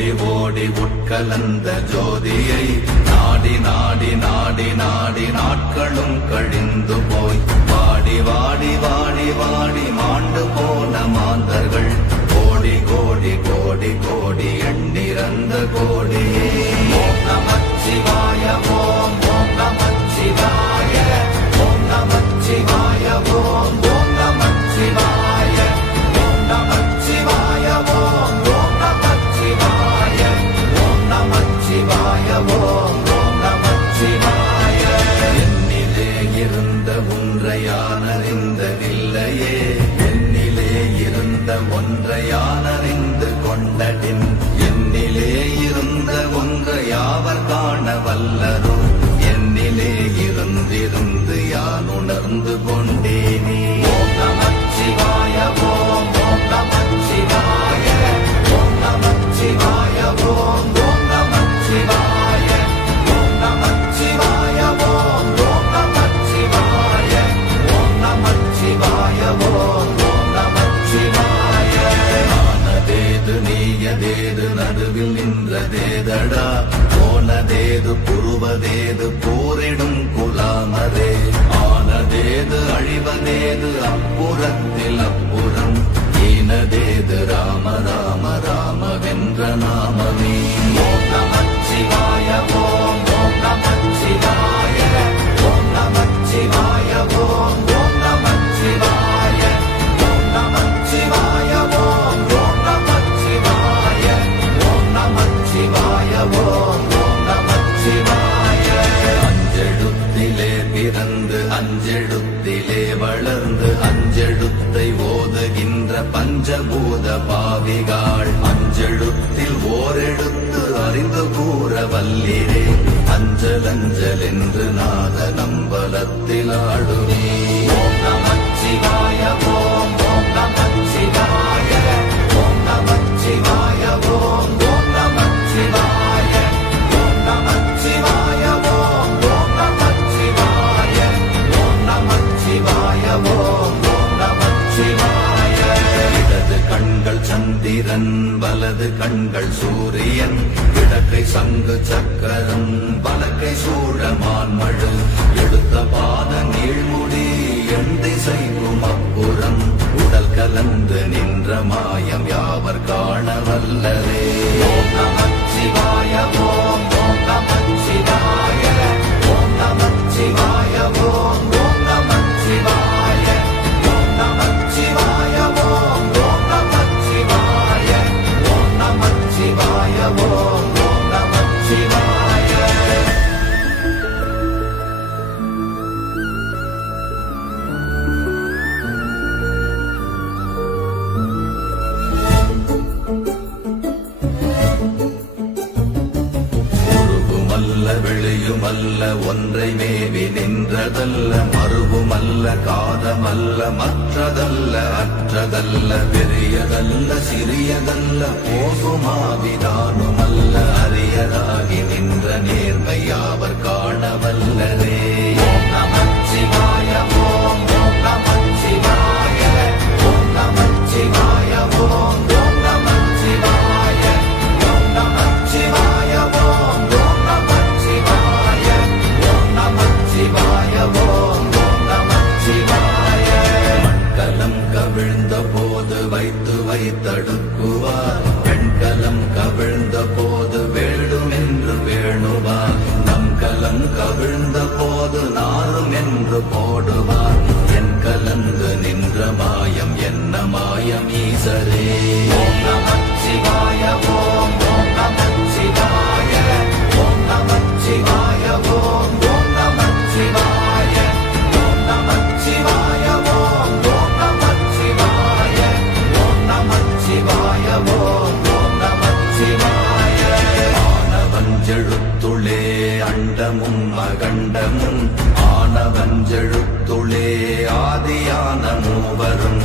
ஓடி ஓடி உட்கலந்த ஜோதியை நாடி நாடி நாடி நாடி நாட்களும் கழிந்து போய் வாடி வாடி வாடி வாடி மாண்டு போன மாந்தர்கள் கோடி கோடி கோடி கோடி எண்ணிறந்த கோடியே. ஓம் நமச்சிவாய ஓம் ஓம் நமச்சிவாய ஓம் நமச்சிவாய ஓம் ஓம் நமச்சிவாய ஓம் நமச்சிவாய ஓம் ஓம் நமச்சிவாய ஓம் நமச்சிவாய ஓம் ஓம் நமச்சிவாய. என்னிலே இருந்த ஒன்றை யான் அறிந்ததில்லையே, என்னிலே இருந்த ஒன்றை யான் அறிந்து கொண்டடின், என்னிலே இருந்த ஒன்றை யாவர் காண வல்லரோ, என்னிலே இருந்திருந்து யான் உணர்ந்து கொண்டேனே. ஓம் நமச்சிவாய ஓம் ஓம் நமச்சிவாய ஓம் நமச்சிவாய ஓம் ஓம் நமச்சிவாய ஓம் நமச்சிவாய ஓம் ஓம் நமச்சிவாய ஓம் நமச்சிவாய ஓம் ஓம் நமச்சிவாய. ஆனதேது நீயதேது நடுவில் நின்றதேதடா, போனதேது புருவதேது போரிடும் குலாமரே, ஆனதேது அழிவதேது அப்புறத்தில் அப்புறம், ஈனதேது ராம ராம ராமவென்ற நாமமே. ஓம் நமச்சிவாய ஓம் ஓம் நமச்சிவாய ஓம் நமச்சிவாய ஓம் ஓம் நமச்சிவாய ஓம் நமச்சிவாய ஓம் ஓம் நமச்சிவாய ஓம் நமச்சிவாய ஓம் ஓம் நமச்சிவாய. அஞ்செழுத்திலே பிறந்து அஞ்செழுத்திலே வளர்ந்து அஞ்செழுத்தை ஓதுகின்ற பஞ்சபூத பாவிகாள், அஞ்செழுத்தில் ஓரெழுத்து அறிந்து கூற வல்லிரே, அஞ்சல் அஞ்சல் என்று நாத நம்பலத்தில் ஆடுவே. ஓம் நமச்சிவாய ஓம் ஓம் நமச்சிவாய ஓம் நமச்சிவாய ஓம் ஓம் நமச்சிவாய ஓம் நமச்சிவாய ஓம் ஓம் நமச்சிவாய ஓம் நமச்சிவாய ஓம் ஓம் நமச்சிவாய. இடது கண்கள் சந்திரன் வலது கண்கள் சூரியன், இடக்கை சங்கு சக்கரம் வலக்கை சூழமான்மழு, எடுத்த பாத நீழ்முடி எண் திசைக்கும் அப்புறம், உடல் கலந்து நின்ற மாயம் யாவர் காண வல்லரே. ஓம் நமச்சிவாய ஓம் ஓம் நமச்சிவாய ஓம் நமச்சிவாய ஓம் ஓம் நமச்சிவாய ஓம் நமச்சிவாய ஓம் ஓம் நமச்சிவாய ஓம் நமச்சிவாய ஓம் ஓம் நமச்சிவாய. உருவுமல்ல வெளியுமல்ல ஒன்றை மேவி நின்றதல்ல, மறுவுமல்ல காதமல்ல மற்றதல்ல அற்றதல்ல, பெரியதல்ல சிறியதல்ல போகுமாவிதானுமல்ல, அரியதாகி நின்ற நேர்மையாவர் காண வல்லரே. ஓம் நமச்சிவாய ஓம் ஓம் நமச்சிவாய ஓம் நமச்சிவாய ஓம் ஓம் நமச்சிவாய ஓம் நமச்சிவாய ஓம் ஓம் நமச்சிவாய ஓம் நமச்சிவாய ஓம் ஓம் நமச்சிவாய. மண்கலம் கவிழ்ந்த போது வைத்து வைத்தடுக்குவார், பெண்கலம் கவிழ்ந்த போது வேடும் என்று வேணுவார், நம் கலம் கவிழ்ந்த போது நாரும் என்று போடுவார், என் கலந்து நின்ற மாயம் என்ன மாயம் ஈசரே. ஓம் நமச்சிவாய ஓம் ஓம் நமச்சிவாய ஓம் நமச்சிவாய ஓம் ஓம் நமச்சிவாய ஓம் நமச்சிவாய ஓம் ஓம் நமச்சிவாய ஓம் நமச்சிவாய ஓம் ஓம் நமச்சிவாய. ஆனவஞ்செழுத்துளே அண்டமும் அகண்டமும், ஆனவஞ்செழுத்துளே ஆதியான மூவரும்,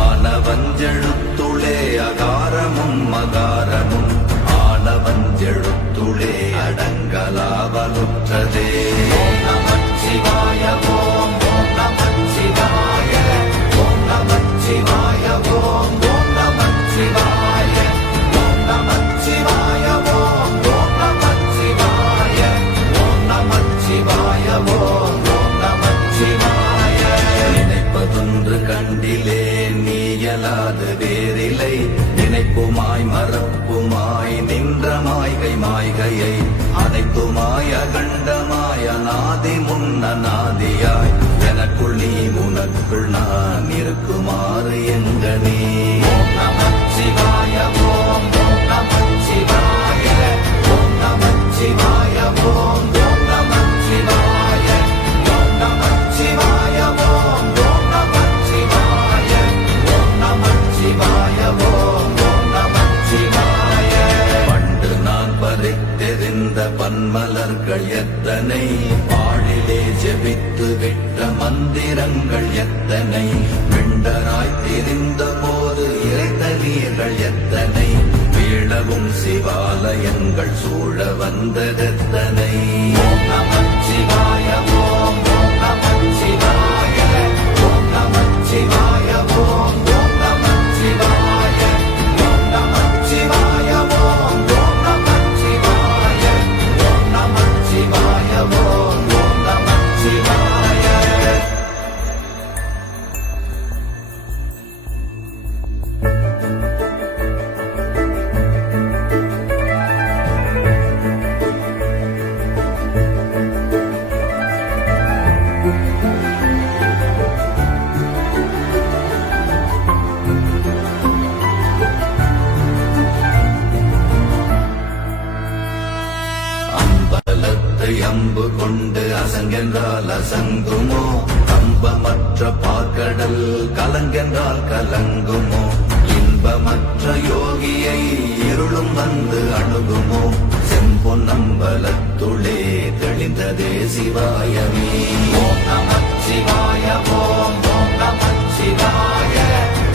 ஆனவஞ்செழுத்துளே அகாரமும் மகாரமும், ஆனவஞ்செழுத்துளே அடங்கலாவலுற்றதே. ஓம் நமச்சிவாய ஓம் ஓம் நமச்சிவாய ஓம் நமச்சிவாய ஓம் ஓம் நமச்சிவாய ஓம் நமச்சிவாய மாய்கையை அனைத்துமாய கண்டமாய நாதி முன்ன நாதியாய் எனக்குள் நீ உனக்குள் நான் இருக்குமாறு எங்கனே ஓம் நமச்சிவாய ஓம் நமச்சிவாய ஓம் நமச்சிவாய ஓம் நமச்சிவாய ஓம் நமச்சிவாய ஓம் நமச்சிவாய ஓம் நமச்சிவாய ஓம் நமச்சிவாய பண்டு நான் பறித்தெறிந்த பன்மலர்கள் எத்தனை பாழிலே ஜெபித்து விட்ட மந்திரங்கள் எத்தனை விண்டராய் திரிந்த போது இறைத்த நீர்கள் எத்தனை வீழவும் சிவாலயங்கள் சூழ வந்ததெத்தனை ஓம் நமச்சிவாய ஓம் நமச்சிவாய ஓம் நமச்சிவாய ஓம் நமச்சிவாய ஓம் நமச்சிவாய ஓம் நமச்சிவாய ஓம் நமச்சிவாய ஓம் நமச்சிவாய அம்பலத்தை அம்பு கொண்டு அசங்கென்றால் அசங்குமோ கம்பமற்ற பார்க்கடல் கலங்கென்றால் கலங்குமோ இன்பமற்ற யோகியை இருளும் வந்து அணுகுமோ செம்பொன்னம்பலத்துளே தெளிந்ததே சிவாயமே ஓம் நமச்சிவாய ஓம் நமச்சிவாய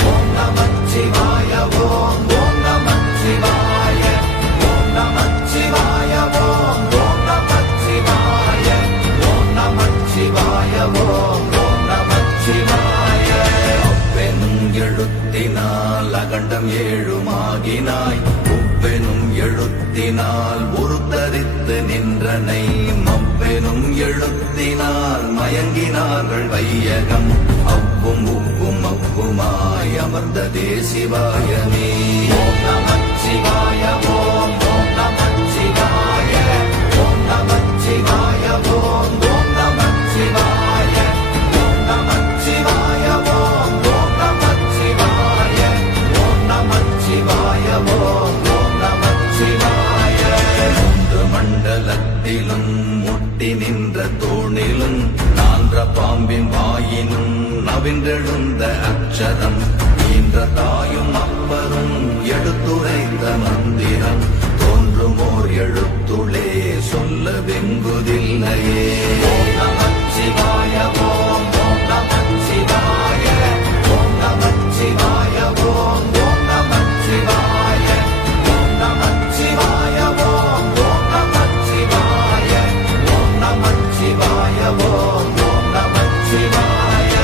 ஓம் நமச்சிவாய ஓம் நமச்சிவாய ஓம் நமச்சிவாய ஓம் நமச்சிவாய ஓம் நமச்சிவாய ஓம் நமச்சிவாய அப்பெனும் எழுத்தினால் அகண்டம் ஏழுமாகினாய் உப்பெனும் எழுத்தினால் உருத்தரித்து நின்றனை மப்பெனும் எழுத்தினால் மயங்கினார்கள் வையகம் அவ்வும் உப்பும் அப்புமாய் அமர்ந்ததே சிவாயமே ஓம் நமச்சிவாய ஓம் நமச்சிவாய ஓம் நமச்சிவாய ஓம் நமச்சிவாய ஓம் நமச்சிவாய ஓம் நமச்சிவாய ஓம் நமச்சிவாய ஓம் நமச்சிவாய மூன்று மண்டலத்திலும் முட்டி நின்ற தூணிலும் நான்ற பாம்பின் வாயினும் நவின்றெழுந்த அக்ஷரம் ஈன்ற தாயும் அப்பரும் எடுத்துரைத்த மந்திரம் தோன்றுமோர் எழுத்துளே சொல்ல வெங்குதில்லையே ஓம் நமச்சிவாய ஓம் நமச்சிவாய ஓம் நமச்சிவாய ஓம் நமச்சிவாய ஓம் நமச்சிவாய ஓம் நமச்சிவாய ஓம் நமச்சிவாய ஓம் நமச்சிவாய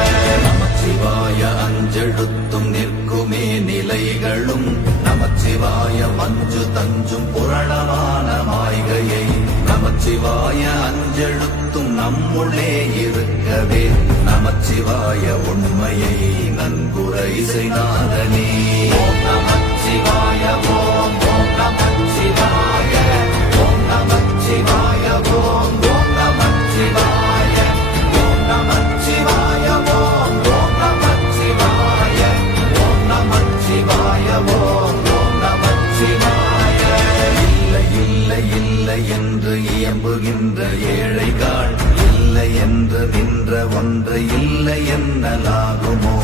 நமச்சிவாய அஞ்செழுத்தும் நிற்குமே நிலைகளும் நமச்சிவாய மஞ்சு தஞ்சும் புரணமான மாய்கையை நமச்சிவாய அஞ்செழுத்தும் நம்முள்ளே இருக்கவே நமச்சிவாய உண்மையை நன்குரை செய்தாதனே ஓம் நமச்சிவாய ஓம் நமச்சிவாய ஓம் நமச்சிவாய ஓம் நமச்சிவாய ஓம் நமச்சிவாய ஓம் நமச்சிவாய ஓம் நமச்சிவாய ஓம் நமச்சிவாய இல்லை இல்லை இல்லை என்று இயம்புகின்ற ஏழைகள் இல்லை என்று நின்ற ஒன்று இல்லை என்னலாகுமோ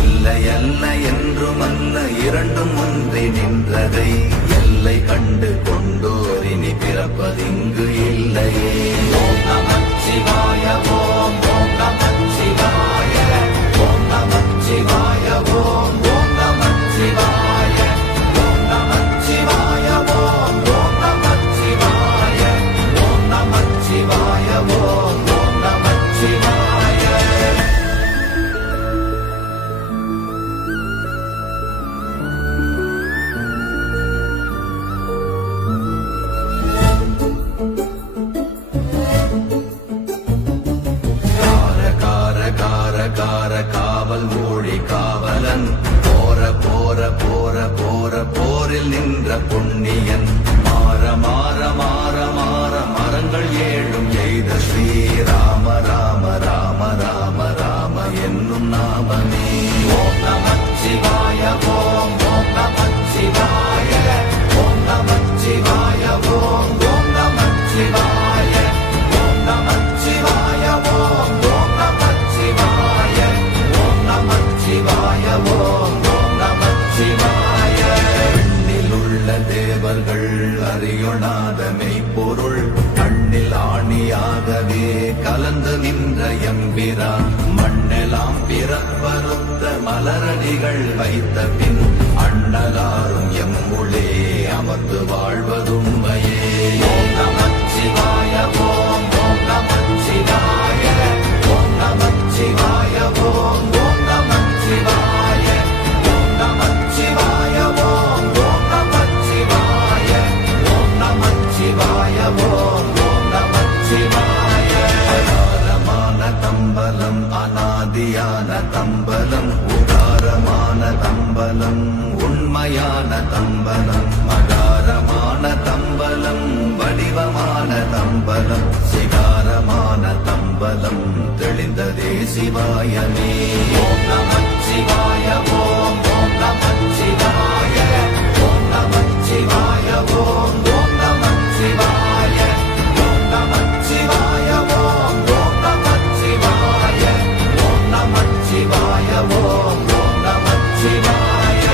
இல்லை அல்ல என்றுமல்ல இரண்டும் ஒன்றி நின்றதை எல்லை கண்டு கொண்டோரினி பிறப்பதிங்கு இல்லையே ஓம் நமச்சிவாய ஓம் நமச்சிவாய ஓம் நமச்சிவாய ஓம் நமச்சிவாய ஓம் நமச்சிவாய ஓம் நமச்சிவாய ஓம் நமச்சிவாய ஓம் நமச்சிவாய நின்ற எம்பிரான் மண்ணெல்லாம் பிறப்பறுத்த மலரடிகள் வைத்த பின் அண்ணலாரும் எம்முளே அமர்ந்து வாழ்வதுண்மையே. ஓம் நமச்சிவாய ஓம் ஓம் நமச்சிவாய ஓம் நமச்சிவாய ஓம் ஓம் நமச்சிவாய ஓம் நமச்சிவாய ஓம் ஓம் நமச்சிவாய ஓம் நமச்சிவாய ஓம் ஓம் நமச்சிவாய. அகாரமான தம்பலம் அநாதியான தம்பலம் உகாரமான தம்பலம் உண்மையான தம்பலம் மகாரமான தம்பலம் வடிவமான தம்பலம் சிகாரமான தம்பலம் தெளிந்ததே சிவாயமே. ஓம் நமச்சிவாய ஓம் ஓம் நமச்சிவாய ஓம் நமச்சிவாய ஓம் ஓம் நமச்சிவாய ஓம் நமச்சிவாய ஓம் ஓம் நமச்சிவாய ஓம் நமச்சிவாய ஓம் ஓம் நமச்சிவாய.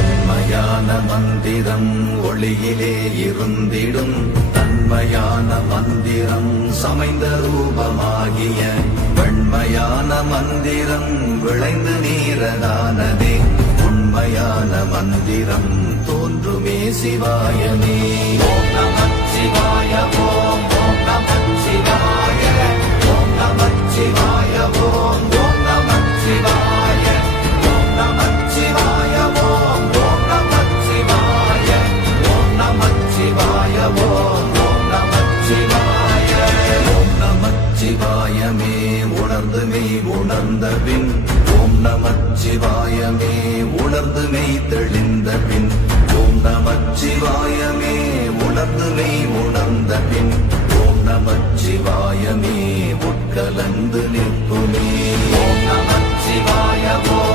உண்மையான மந்திரம் ஒளியிலே இருந்திடும் தன்மையான மந்திரம் சமைந்த ரூபமாகிய வெண்மையான மந்திரம் விளைந்து நீரதானதே உண்மையான மந்திரம் தோன்றுமே சிவாயமே. ஓம் நமச்சிவாய ஓம் ஓம் நமச்சிவாய ஓம் நமச்சிவாய ஓம் ஓம் நமச்சிவாய ஓம் நமச்சிவாய ஓம் ஓம் நமச்சிவாய ஓம் நமச்சிவாய ஓம் ஓம் நமச்சிவாய. ஓம் நமச்சிவாயமே உணர்ந்து மெய் உணர்ந்த பின் ஓம் நமச்சிவாயமே உணர்ந்து மெய் தெளிந்த பின் ஓம் நமச்சிவாயமே உணர்ந்து மெய் உணர்ந்த பின் ஓம் நமச்சிவாயமே உட்கலந்து நிற்புமே. ஓம் நமச்சிவாய ஓம்